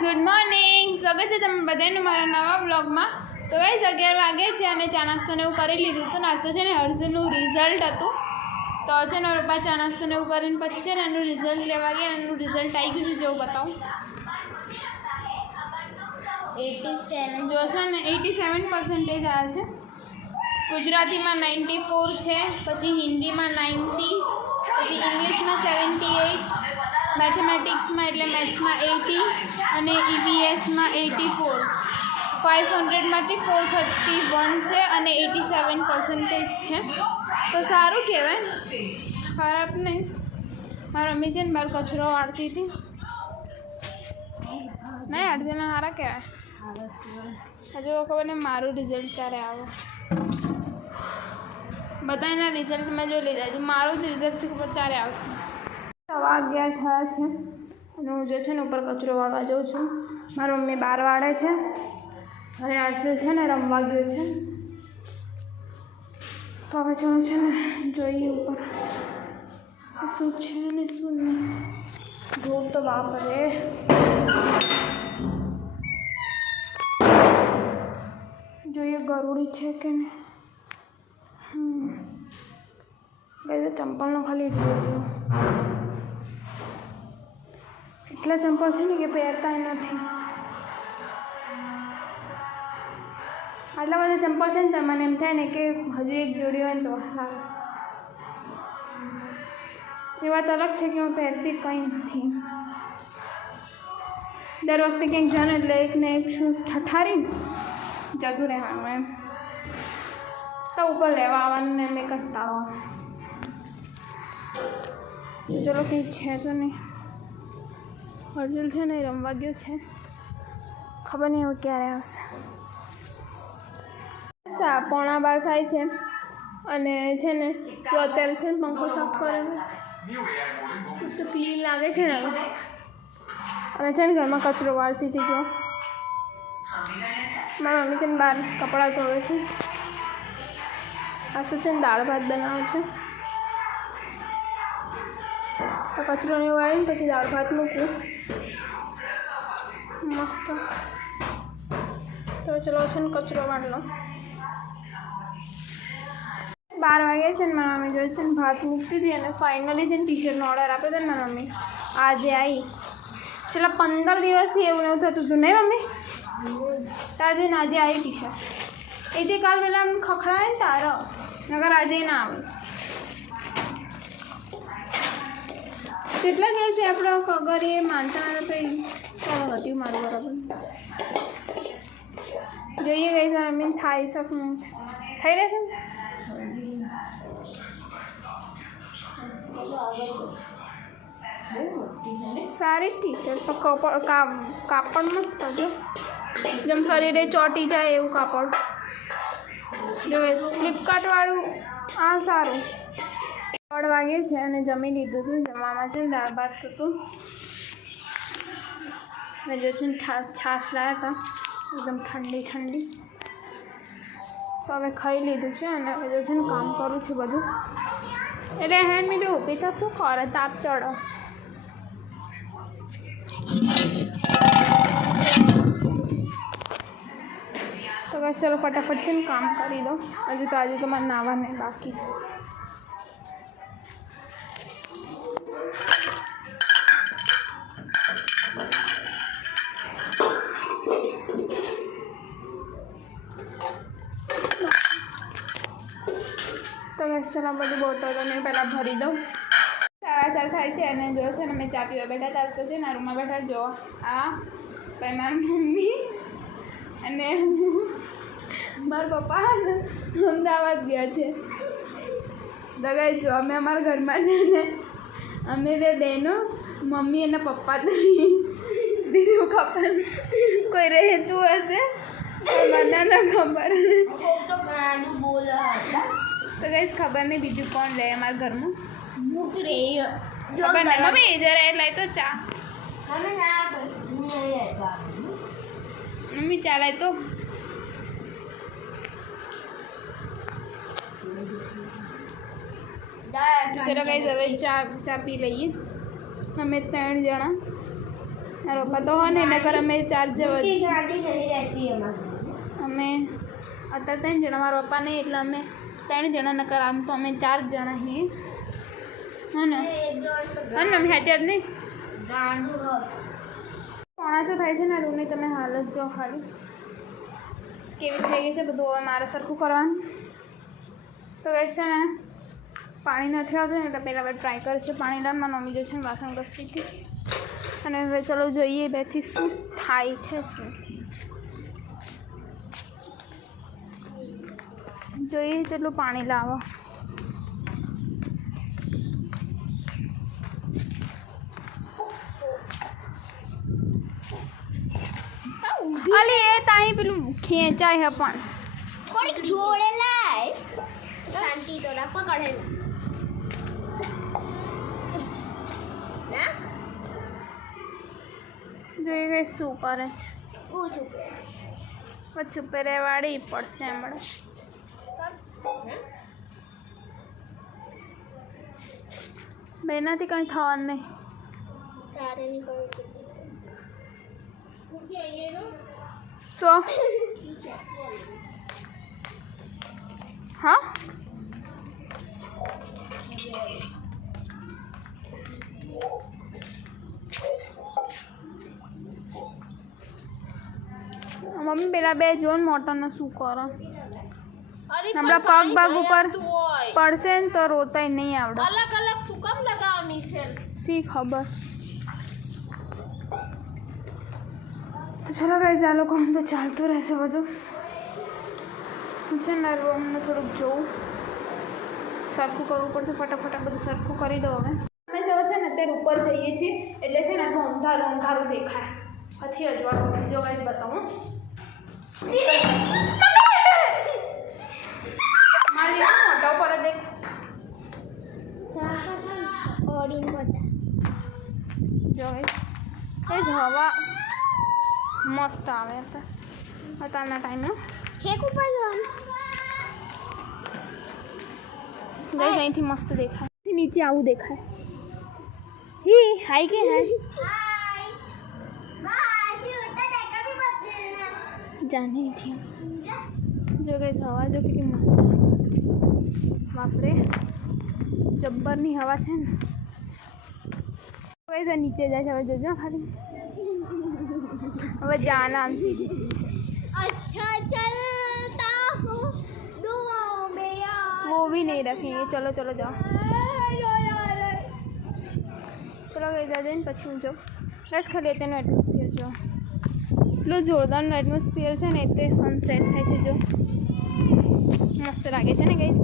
Good morning, સ્વાગત છે તમે બધાનું મારા નવા બ્લોગમાં। તો ગાઈસ 11 વાગે છે અને ચા નાસ્તોને એવું કરી લીધું હતું। નાસ્તો છે ને હર્ષનું રિઝલ્ટ હતું, તો છે ને પપ્પા ચા નાસ્તોને એવું કરીને પછી છે ને એનું રિઝલ્ટ લેવા ગયા। એનું રિઝલ્ટ આવી ગયું છે, જેવું બતાવું 87 જો છે ને 87% આવ્યા છે। ગુજરાતીમાં 94 છે, પછી હિન્દીમાં 90, પછી ઇંગ્લિશમાં 78, मैथमेटिक्सમાં એટલે મેથ્સમાં 80 અને ઈવીએસમાં 84। 500માંથી 431 છે અને 87% છે, તો સારું કહેવાય, ખરાબ નહીં। મારી મમ્મી છે ને બહાર કચરો વાળતી હતી, નહીં અડધેના સારા કહેવાય। હજુ ખબર ને મારું રિઝલ્ટ ચારે આવો, બધાના રિઝલ્ટ મેં જોઈ લીધા છે, મારું રિઝલ્ટ ખબર ચારે આવશે। 11:15 થયા છે અને હું જે છે ને ઉપર કચરો વાળવા જાઉં છું। મારી મમ્મી બહાર વાળે છે અને આરસેલ છે ને રમવા ગયો છે, તો હવે હું છે ને જોઈએ ઉપર શું છે ને શું નહીં। ધૂળ તો બાપરે, જોઈએ ગરુડી છે કે નહીં। ગઈ ચંપલનો ખાલી ધૂળ જો, એટલા ચંપલ છે ને કે પહેરતા નથી। આટલા બધા ચંપલ છે ને તો મને એમ થાય ને કે હજુ એક જોડી હોય ને તો સારું। એ વાત અલગ છે કે હું પહેરતી કંઈ નથી, દર વખતે ક્યાંક જાને એટલે એક ને એક શૂઝ ઠઠારીને જતું રહેવાનું એમ, તો ઉપર લેવા આવવાનું ને મેં કંટાળો। ચલો કંઈ છે તો નહીં। હર્ષલ છે ને રમવા ગયો છે, ખબર નહીં હવે ક્યારે આવશે। 11:15 થાય છે અને છે ને તો અત્યારે છે ને પંખો સાફ કરે, મસ્ત ક્લીન લાગે છે ને, અને છે ને ઘરમાં કચરો વાળતી હતી જો। મારી મમ્મી છે ને બહાર કપડાં ધોવે છે, આ શું છે ને દાળ ભાત બનાવે છે, તો કચરો ને વાળીને પછી દાળ ભાત મૂકવું મસ્ત। તો ચલો છે ને કચરો વાળલો। 12 વાગ્યા છે ને મારી મમ્મી જોઈ છે ને ભાત મૂકતી હતી અને ફાઇનલી છે ને ટી-શર્ટનો ઓર્ડર આપ્યો હતો ને મારી મમ્મી આજે આવી। છેલ્લા 15 દિવસથી એવું થતું હતું નહીં મમ્મી, તારે જઈને આજે આવી ટી-શર્ટ, એથી કાલ પહેલાં આમ ખખડાય ને તારો, નગર આજે ના આવે। કેટલા દિવસે આપણે કગરીએ માનતા કંઈ ચાલો હતી મારું બરાબર, જોઈએ ગઈ મારી મમ્મી થાય શકું થઈ રહેશે ને। સારી ટી-શર્ટ તો કાપડ મસ્ત જો, જેમ શરીરે ચોંટી જાય એવું કાપડ જો। ફ્લિપકાર્ટવાળું આ સારું। 3 વાગે છે અને જમી લીધું હતું, જમવામાં છે ને દાળ ભાત હતું ને જો છે ને છાશ લાવ્યા હતા એકદમ ઠંડી ઠંડી, તો હવે ખાઈ લીધું છે અને હવે જો છે ને કામ કરું છું બધું, એટલે હેન્ડ મીઠું ઊભી તો શું કરે, તાપ ચડો। તો ચલો ફટાફટ છે ને કામ કરી દો, હજુ તો આજે તો મારે નાહવાને બાકી છે। તો ચલો બધી બોટલોને પહેલાં ભરી દઉં। 4:30 થાય છે અને જો છે ને મેં ચા પીવા બેઠા હતા, તો છે ને રૂમમાં બેઠા જો આ ભાઈ મારી મમ્મી અને મારા પપ્પા અમદાવાદ ગયા છે। દગાઈ જો અમે અમારા ઘરમાં છે ને અમે બે બહેનો, મમ્મી અને પપ્પા તો બીજું ખબર કોઈ રહેતું હશે મને ના ખબર, તો ગાઈસ ખબર નહીં બીજું કોણ રહે અમારા ઘરમાં, ખબર નહીં મમ્મી જરા એટલે તો ચા મમ્મી ચા લાય તો। ચલો ગાઈસ હવે ચા પી લઈએ અમે 3 જણા। મારા પપ્પા તો હોય ને એના કરે અમે 4 જવા અમે અત્યારે 3 જણા મારા પપ્પા નહીં એટલે અમે 3 જણા નકર આમ તો અમે 4 જણા છીએ હા ને મમ્મી હાચર નહીં 5:30 થાય છે ને રૂમની તમે હાલત જો ખાલી કેવી થઈ ગઈ છે બધું હવે મારે સરખું કરવાનું તો કહે છે ને પાણી નથી આવતું ને એટલે પહેલાં ટ્રાય કરે છે પાણી લાવવાનું મારી મમ્મી જો છે ને વાસણ ઘસતી હતી અને હવે ચલો જોઈએ 2 થી શું થાય છે શું જોઈએ જેટલું પાણી લાવો અલી એ તાઈ પેલું ખેંચાય હે પણ થોડીક જોડે લાય શાંતિ તો રાખ પકડે ના જોઈએ ગઈ શું કરે છે હું ચૂપ પછી પેરે વાળી પડશે હમણાં બેનાથી કંઈ થવાનું નહીં તારે નહીં કરું સો હા મમ્મી પેલા 2 જોન મોટરને શું કરો હમણાં પગ પગ ઉપર પડશે ને તો રોતાય નહીં આવડે અલગ અલગ શું કામ લગાવવાની છે શી ખબર તો ચલો ગાઈઝ આ લોકો તો ચાલતું રહેશે બધું હું છે ને રૂમને થોડુંક જોઉં સરખું કરવું પડશે ફટાફટ બધું સરખું કરી દો હવે અમે જો છે ને અત્યારે ઉપર જઈએ છીએ એટલે છે ને આટલું અંધારું અંધારું દેખાય પછી અજવાળું જો ગાઈઝ બતાવું મારી મોટા ઉપર દેખ ઓડીન બતા જો ગાઈઝ હવા મસ્ત આવે અત્યારના ટાઈમે છેક ઉપર જવાનું ગઈ અહીંથી મસ્ત દેખાય નીચે આવું દેખાય હી હાઈ કે હાઈ જાને થી જો ગઈ હવા જો કેટલી મસ્ત બાપરે જબ્બરની હવા છે ને ગઈ નીચે જાય છે હવે જોજો ખાલી હવે જાના આમ સીધી સીધી अच्छा चलता हूँ दुआओं में यार वो भी नहीं रखेंगे चलो चलो जाओ ચલો ગઈ જઈને પછી હું જો બસ ખાલી તેનું એટમોસ્ફિયર જો એટલું જોરદારનું એટમોસ્ફિયર છે ને તે સનસેટ થાય છે જો મસ્ત લાગે છે ને ગઈ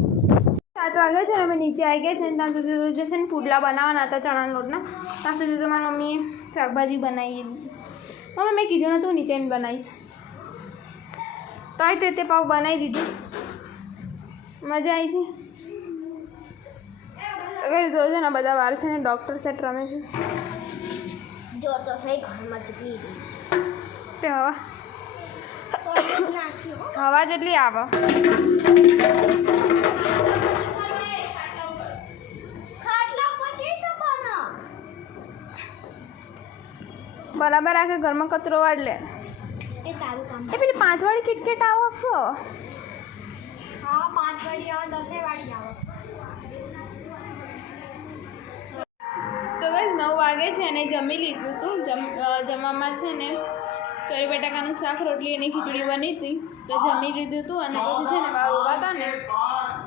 7 વાગે છે અમે નીચે આવી ગયા છે ને ત્યાં સુધી જો છે ને પુડલા બનાવવાના હતા ચણાના લોટના ત્યાં સુધી તો મારી મમ્મીએ શાકભાજી બનાવી મમ્મી મેં કીધું ને તું નીચે બનાવીશ તોય તે પાવ બનાવી દીધું મજા આવી છે કઈ જોજો ને બધા વાર છે ને ડૉક્ટર સેટ રમે છે जो तो सही घરમાં ચૂકી તે હવા નાખ્યો હવા જેટલી આવે ખાટલા પછી તો બનો બરાબર આખે ઘરમાં કચરો વાળ લે એ સારું કામ એ પેલી 5 વાળી કિટકેટ આવો છો હા 5 વાળી આવે 10 વાળી આવે તો ગઈ 9 વાગે છે ને જમી લીધું હતું જમવામાં છે ને ચોરી બટાકાનું શાક રોટલી અને ખીચડી બની હતી તો જમી લીધું હતું અને પછી છે ને બહાર ઊભા હતા ને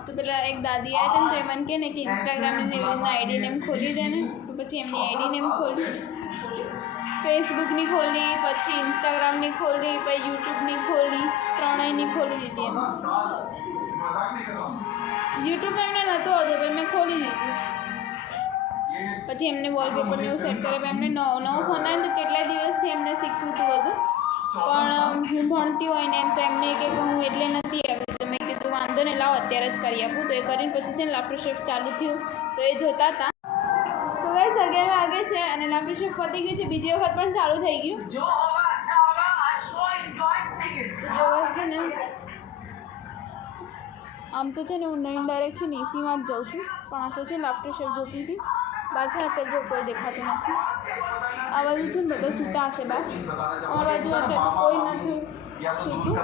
તો પેલા એક દાદી આવ્યા હતા ને તો એ મને કહે ને કે ઇન્સ્ટાગ્રામની એવી રીતના આઈડી નેમ ખોલી દે ને તો પછી એમની આઈડી નેમ ખોલી ફેસબુકની ખોલી પછી ઇન્સ્ટાગ્રામની ખોલી પછી યુટ્યુબની ખોલી ત્રણેયની ખોલી દીધી એમ યુટ્યુબ એમને નહોતું આવતું પછી મેં ખોલી દીધું પછી એમને વોલપેપરને એવું સેટ કરે એમને નવો ફોન આવે તો કેટલા દિવસથી એમને શીખવું હતું બધું પણ હું ભણતી હોય ને એમ તો એમને કે હું એટલે નથી આવી તો મેં કીધું વાંધો ને લાવ અત્યારે જ કરી આપું તો એ કરીને પછી છે ને લાફ્ટર શેફ ચાલુ થયું તો એ જોતા હતા તો ગઈ 11 વાગે છે અને લાફ્ટર શેફ પતી ગયું છે બીજી વખત પણ ચાલુ થઈ ગયું તો જોવે છે ને આમ તો છે ને હું 9 ડાયરેક્ટ છે ને એસીમાં જ જાઉં છું પણ આ છે લાફ્ટર શેફ જોતી હતી પાછા અત્યારે જો કોઈ દેખાતું નથી. આ બાજુ છે ને બધા સૂતા હશે બહાર. અમારા બાજુ અત્યારે તો કોઈ નથી સૂતું.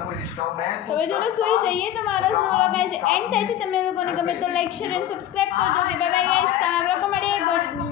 હવે ચલો સૂઈ જઈએ. તો મારો વ્લોગ છે એન્ડ થાય છે. તમને લોકોને ગમે તો લાઈક શેર અને સબસ્ક્રાઈબ કરજો. કે બાય બાય ગાઈસ. કાલે આપણે મળીએ. ગુડ